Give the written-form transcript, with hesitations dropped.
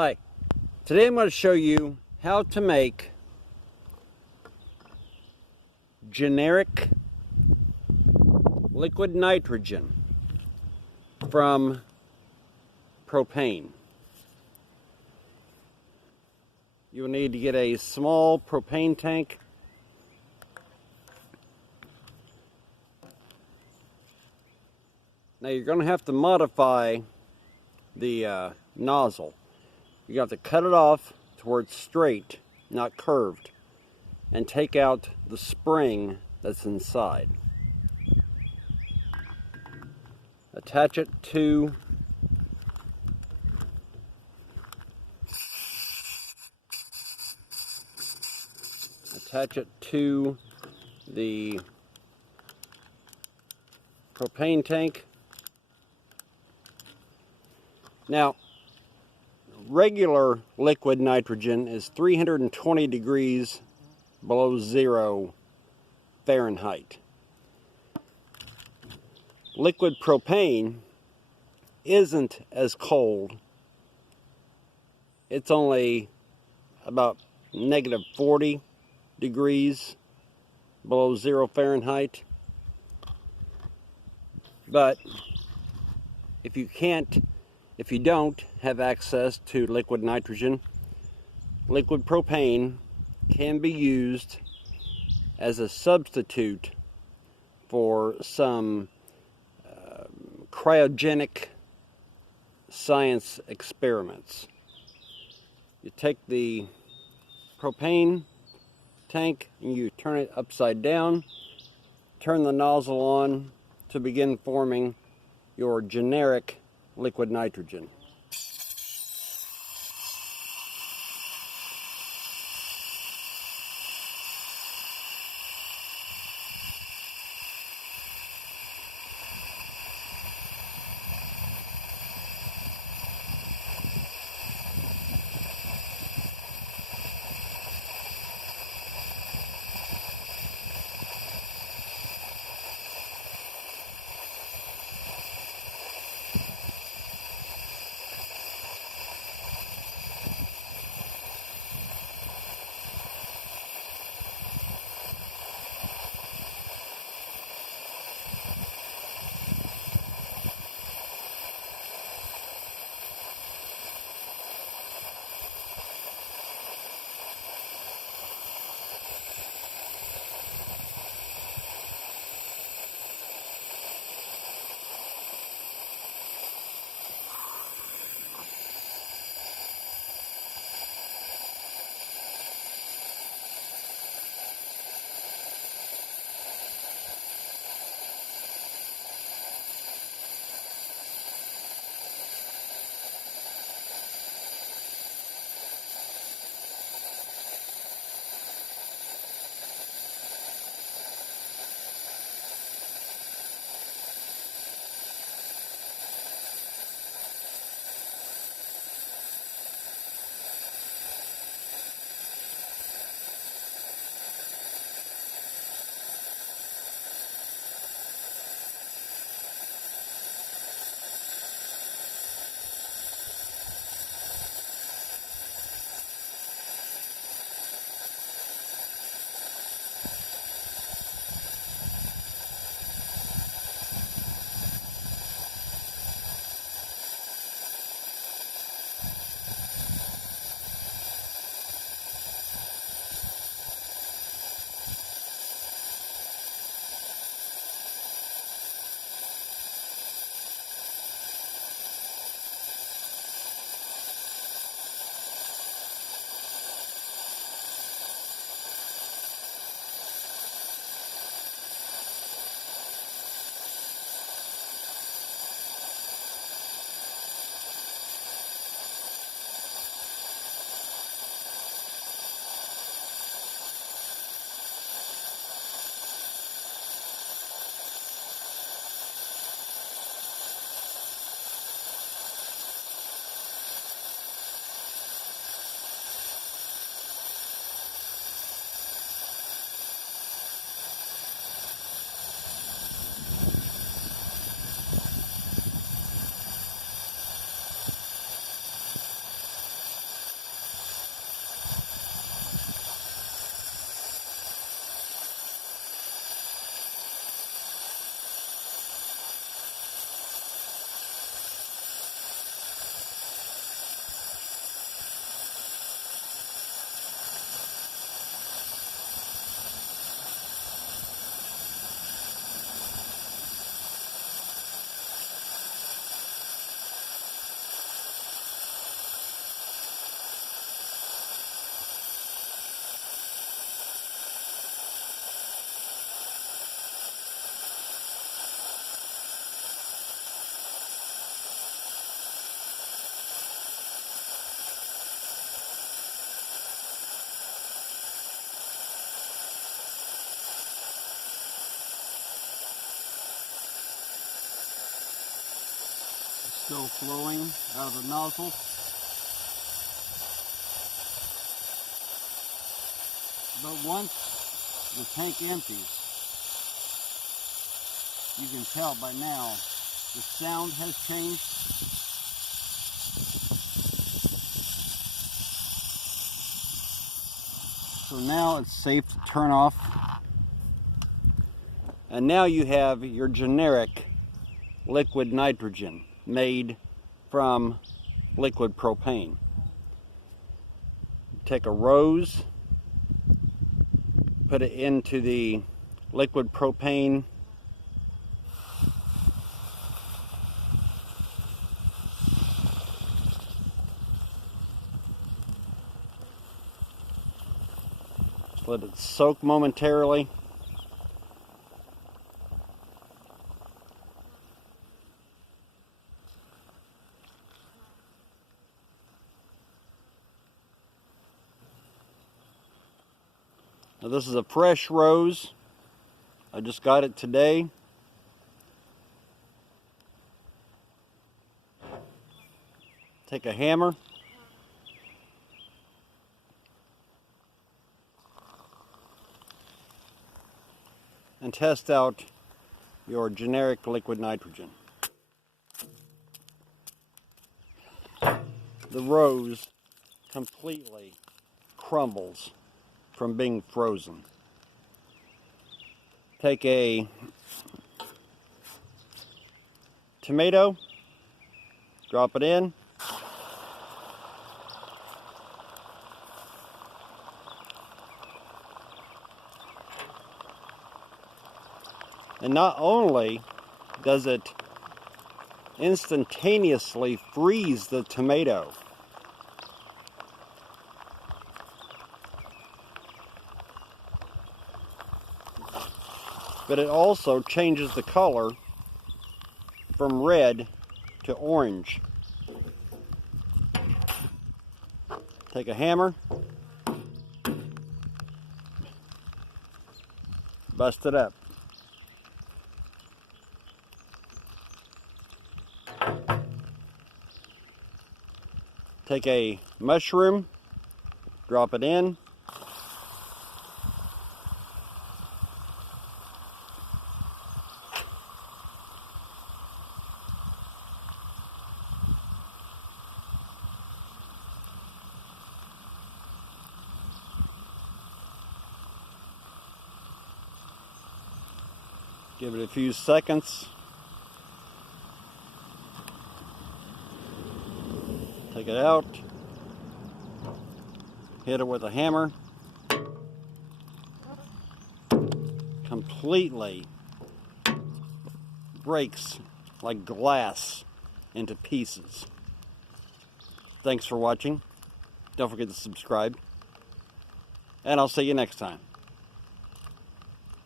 Hi, today I'm going to show you how to make generic liquid nitrogen from propane. You will need to get a small propane tank. Now you're going to have to modify the nozzle. You have to cut it off to where it's straight, not curved, and take out the spring that's inside. Attach it to the propane tank. Now, regular liquid nitrogen is 320 degrees below zero Fahrenheit. Liquid propane isn't as cold. It's only about negative 40 degrees below zero Fahrenheit. But if you don't have access to liquid nitrogen, liquid propane can be used as a substitute for some cryogenic science experiments. You take the propane tank and you turn it upside down, turn the nozzle on to begin forming your generic liquid nitrogen. still flowing out of the nozzle. But once the tank empties, you can tell by now the sound has changed. So now it's safe to turn off. And now you have your generic liquid nitrogen made from liquid propane. Take a rose, put it into the liquid propane, let it soak momentarily. Now this is a fresh rose. I just got it today. Take a hammer. And test out your generic liquid nitrogen. The rose completely crumbles from being frozen. Take a tomato, drop it in. And not only does it instantaneously freeze the tomato, but it also changes the color from red to orange. Take a hammer, bust it up. Take a mushroom, drop it in. Give it a few seconds. Take it out. Hit it with a hammer. Completely breaks like glass into pieces. Thanks for watching. Don't forget to subscribe. And I'll see you next time.